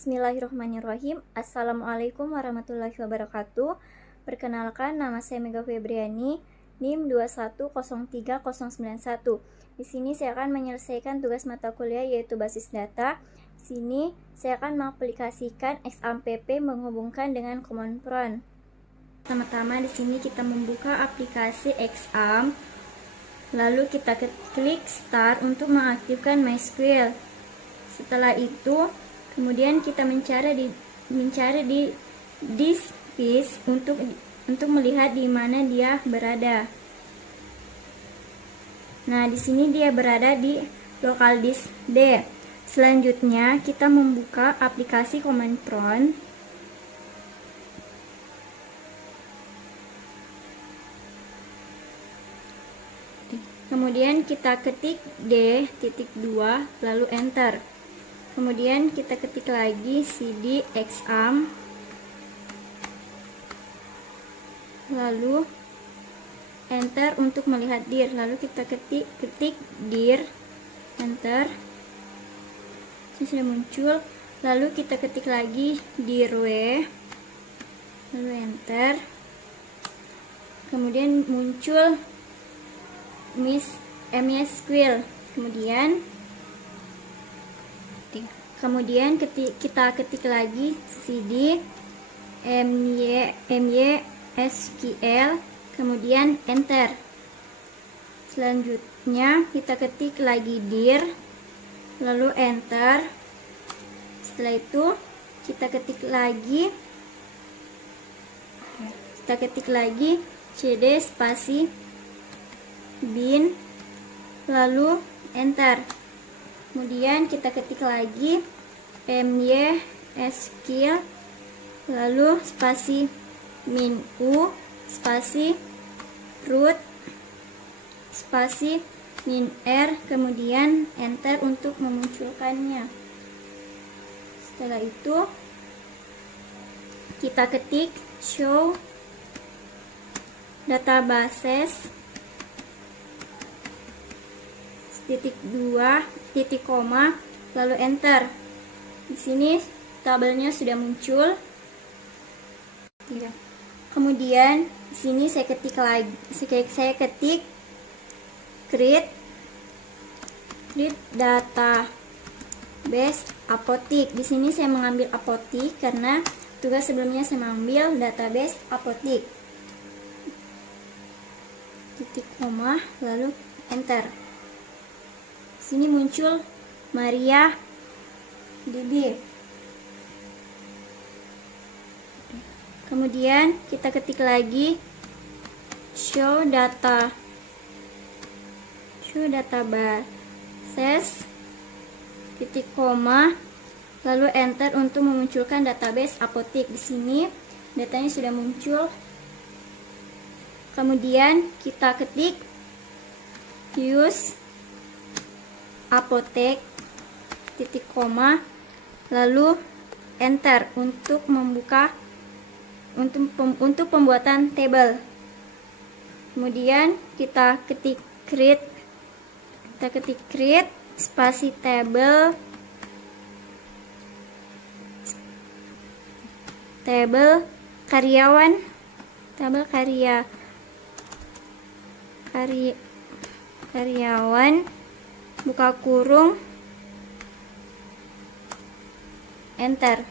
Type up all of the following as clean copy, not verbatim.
Bismillahirrahmanirrahim. Assalamualaikum warahmatullahi wabarakatuh. Perkenalkan, nama saya Mega Febriani, NIM 2103091. Di sini saya akan menyelesaikan tugas mata kuliah yaitu basis data. Di sini saya akan mengaplikasikan XAMPP menghubungkan dengan Common Prompt. Pertama-tama di sini kita membuka aplikasi XAMPP. Lalu kita klik Start untuk mengaktifkan MySQL. Setelah itu, kemudian kita mencari di disk space untuk melihat di mana dia berada. Nah, di sini dia berada di local disk D. Selanjutnya, kita membuka aplikasi Common Prompt. Kemudian kita ketik D.2 lalu enter. Kemudian kita ketik lagi cd XAMPP lalu enter untuk melihat dir. Lalu kita ketik dir, enter. Ini sudah muncul. Lalu kita ketik lagi dirw lalu enter. Kemudian muncul MySQL. Kemudian kita ketik lagi cd MySQL, kemudian enter. Selanjutnya kita ketik lagi dir lalu enter. Setelah itu kita ketik lagi cd spasi bin lalu enter. Kemudian kita ketik lagi MySQL lalu spasi min u spasi root spasi min r, kemudian enter untuk memunculkannya. Setelah itu kita ketik show databases titik koma lalu enter. Di sini tabelnya sudah muncul. Kemudian di sini saya ketik create database apotik. Di sini saya mengambil apotik karena tugas sebelumnya saya mengambil database apotik. Titik koma lalu enter. Sini muncul Maria DB. Kemudian kita ketik lagi show databases titik koma lalu enter untuk memunculkan database apotik. Di sini datanya sudah muncul. Kemudian kita ketik use apotek titik koma lalu enter untuk membuka untuk pembuatan tabel. Kemudian kita ketik create spasi tabel karyawan buka kurung enter.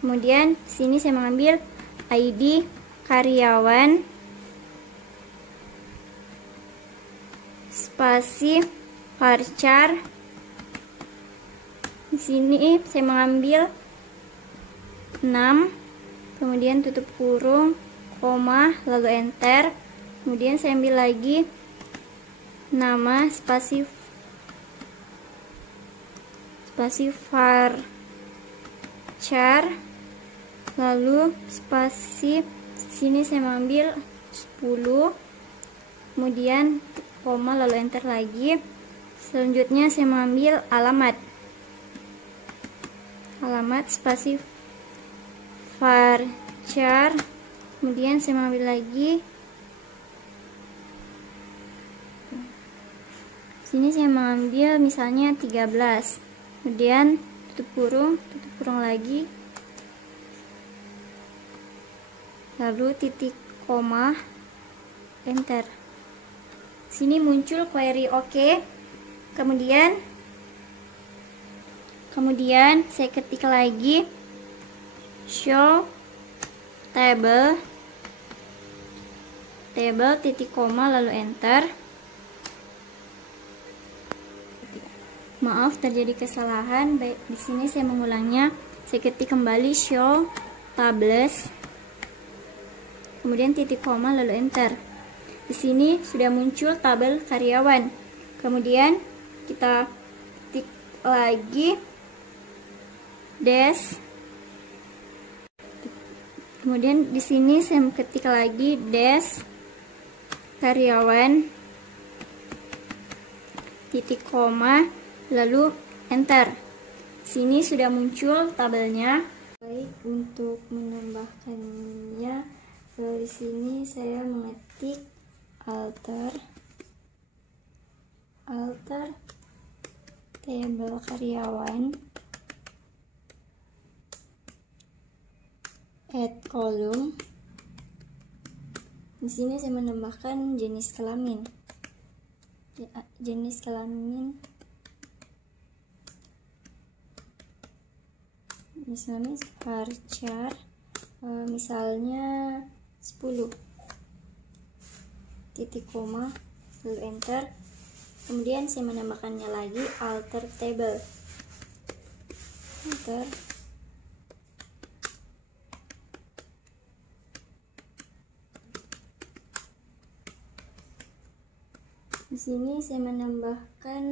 Kemudian sini saya mengambil ID karyawan spasi varchar. Di sini saya mengambil 6, kemudian tutup kurung, koma, lalu enter. Kemudian saya ambil lagi nama spasi varchar lalu spasi. Sini saya mengambil 10, kemudian koma lalu enter lagi. Selanjutnya saya mengambil alamat spasi varchar, kemudian saya mengambil lagi. Sini saya mengambil misalnya 13, kemudian tutup kurung lagi, lalu titik koma, enter. Sini muncul query OK. Kemudian saya ketik lagi show table titik koma lalu enter. Maaf, terjadi kesalahan. Baik, di sini saya mengulangnya. Saya ketik kembali show tables, kemudian titik koma lalu enter. Di sini sudah muncul tabel karyawan. Kemudian kita ketik lagi dash. Kemudian di sini saya ketik lagi dash karyawan titik koma lalu enter. Sini sudah muncul tabelnya. Baik, untuk menambahkannya, di sini saya mengetik alter table karyawan, add column. Di sini saya menambahkan jenis kelamin. Misalnya varchar, misalnya 10, titik koma lalu enter. Kemudian saya menambahkannya lagi alter table, enter. Di sini saya menambahkan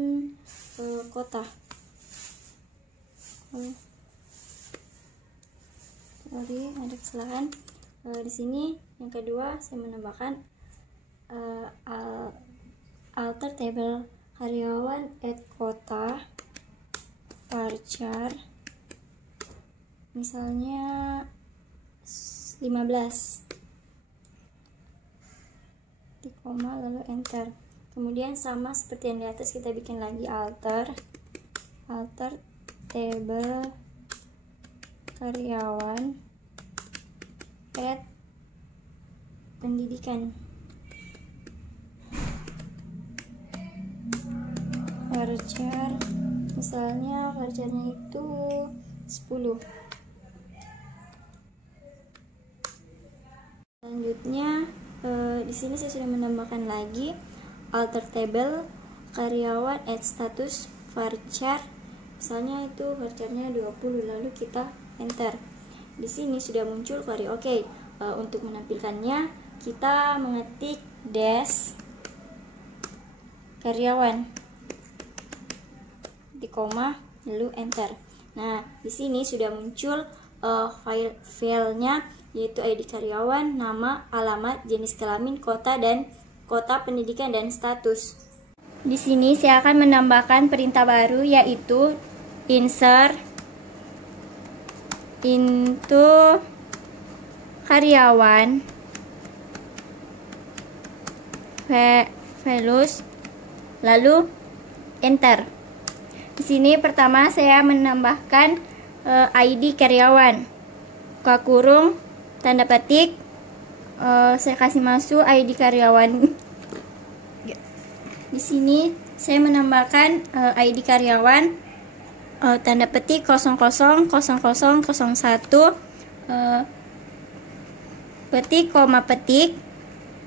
kota. Sorry, ada kesalahan. Di sini yang kedua saya menambahkan alter table karyawan add kota varchar, misalnya 15, di koma lalu enter. Kemudian sama seperti yang di atas, kita bikin lagi alter table karyawan add pendidikan varchar, misalnya varcharnya itu 10. Selanjutnya di sini saya sudah menambahkan lagi alter table karyawan add status varchar, misalnya itu varcharnya 20, lalu kita enter. Di sini sudah muncul query OK. Untuk menampilkannya kita mengetik dash karyawan di koma lalu enter. Nah, di sini sudah muncul filenya, yaitu ID karyawan, nama, alamat, jenis kelamin, kota pendidikan dan status. Di sini saya akan menambahkan perintah baru, yaitu insert into karyawan values lalu enter. Di sini pertama saya menambahkan ID karyawan, buka kurung, tanda petik, saya kasih masuk ID karyawan. Di sini saya menambahkan ID karyawan, tanda petik 000001, petik koma petik,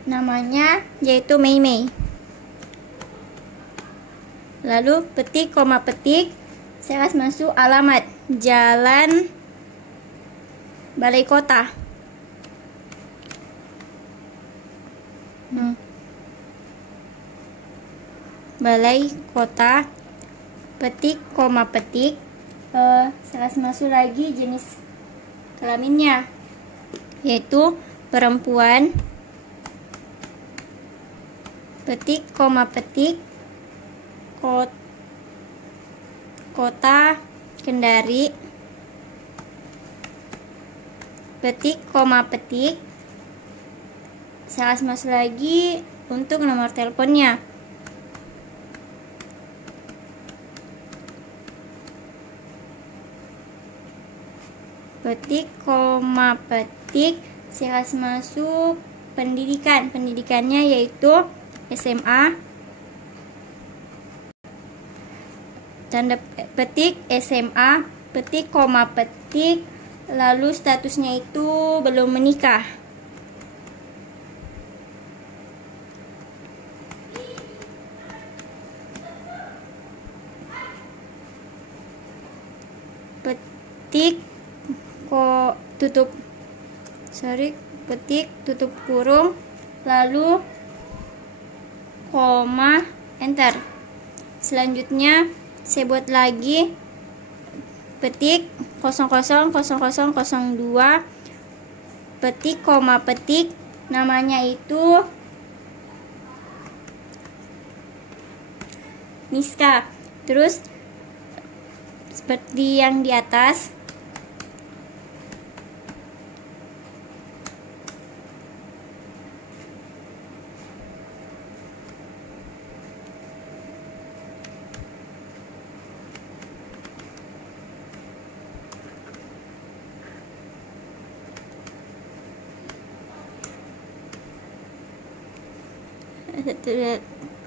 namanya yaitu Mei. Lalu petik koma petik, saya kasih masuk alamat Jalan Balai Kota. Balai Kota, petik koma petik, saya kasih masuk lagi jenis kelaminnya, yaitu perempuan, petik koma petik, kota Kendari, petik koma petik, saya kasih masuk lagi untuk nomor teleponnya. petik, koma, petik, saya kasih masuk pendidikan. Pendidikannya yaitu SMA, tanda petik SMA, petik, koma, petik, lalu statusnya itu belum menikah. Petik, petik, tutup kurung, lalu koma, enter. Selanjutnya saya buat lagi petik 000002, petik, koma, petik, namanya itu Niska. Terus seperti yang di atas,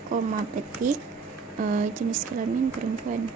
koma, petik, jenis kelamin perempuan.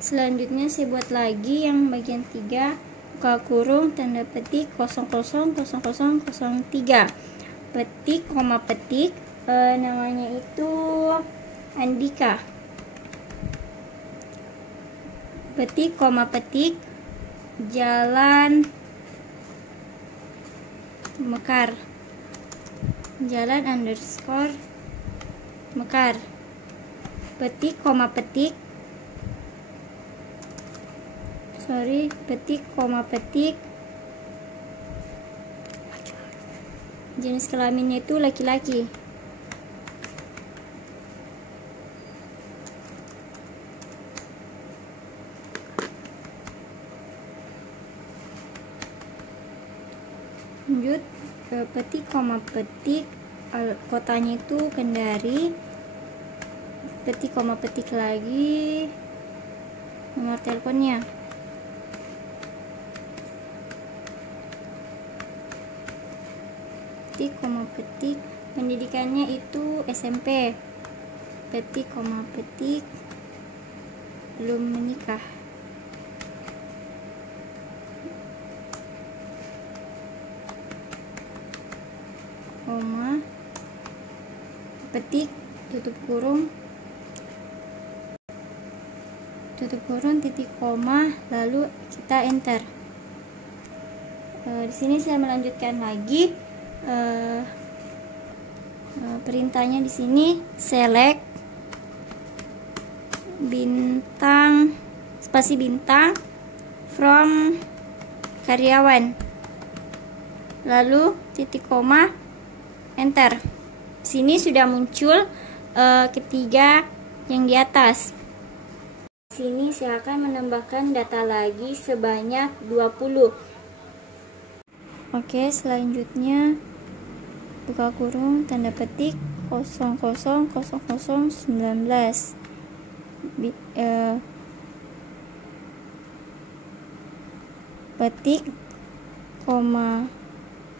Selanjutnya saya buat lagi yang bagian 3, buka kurung, tanda petik 000003, petik, koma, petik, namanya itu Andika, petik, koma, petik, Jalan Mekar, Jalan underscore Mekar, petik, koma, petik, petik, koma, petik, jenis kelaminnya itu laki-laki. Lanjut petik, koma, petik, kotanya itu Kendari, petik, koma, petik lagi, nomor teleponnya. Petik, koma, petik, pendidikannya itu SMP, petik, koma, petik, belum menikah. Koma, petik, tutup kurung, titik, koma, lalu kita enter. Di sini saya melanjutkan lagi. Perintahnya di sini select bintang, spasi bintang from karyawan, lalu titik, koma, enter. Sini sudah muncul ketiga yang di atas. Sini saya akan menambahkan data lagi sebanyak 20. Oke, selanjutnya buka kurung, tanda petik 000019, petik, koma,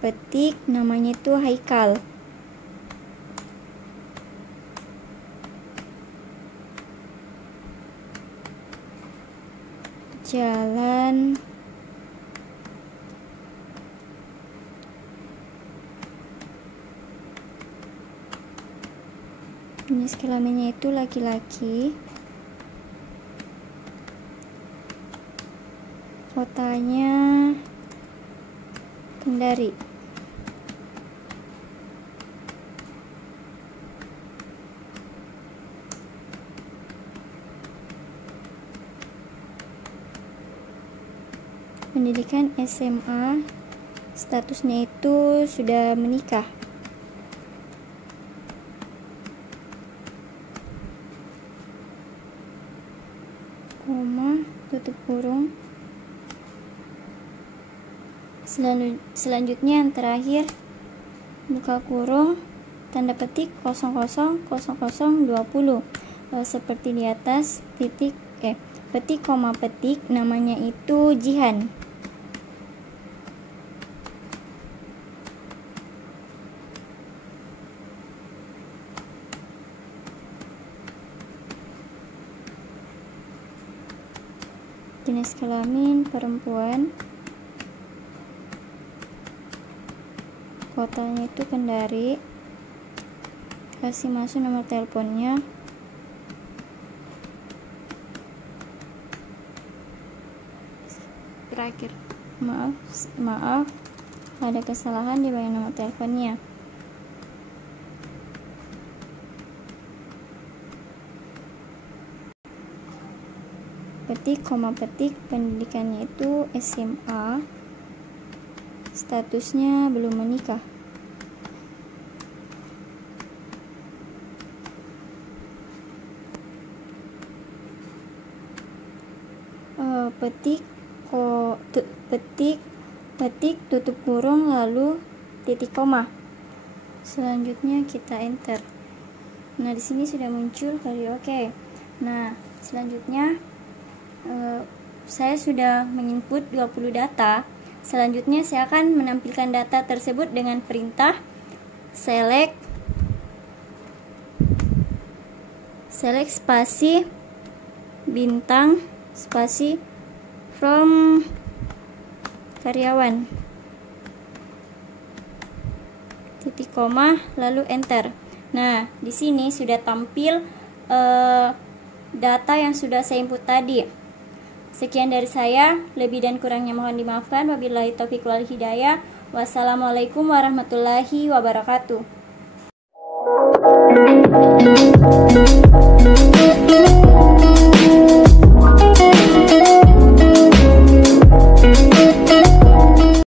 petik, namanya itu Haikal, Jalan jenis kelaminnya itu laki-laki, kotanya Kendari, pendidikan SMA, statusnya itu sudah menikah. Koma, tutup kurung. Selanjutnya yang terakhir, buka kurung, tanda petik 000020. Seperti di atas, petik koma petik, namanya itu Jihan. Jenis kelamin perempuan, kotanya itu Kendari, kasih masuk nomor teleponnya. Terakhir, maaf ada kesalahan di bagian nomor teleponnya. Petik koma petik, pendidikannya itu SMA, statusnya belum menikah. Petik tutup kurung lalu titik koma. Selanjutnya kita enter. Nah, di sini sudah muncul karaoke. Nah, selanjutnya saya sudah menginput 20 data. Selanjutnya saya akan menampilkan data tersebut dengan perintah select spasi bintang spasi from karyawan titik koma lalu enter. Nah, di sini sudah tampil data yang sudah saya input tadi. Sekian dari saya, lebih dan kurangnya mohon dimaafkan. Wabillahi taufiq wal hidayah. Wassalamualaikum warahmatullahi wabarakatuh.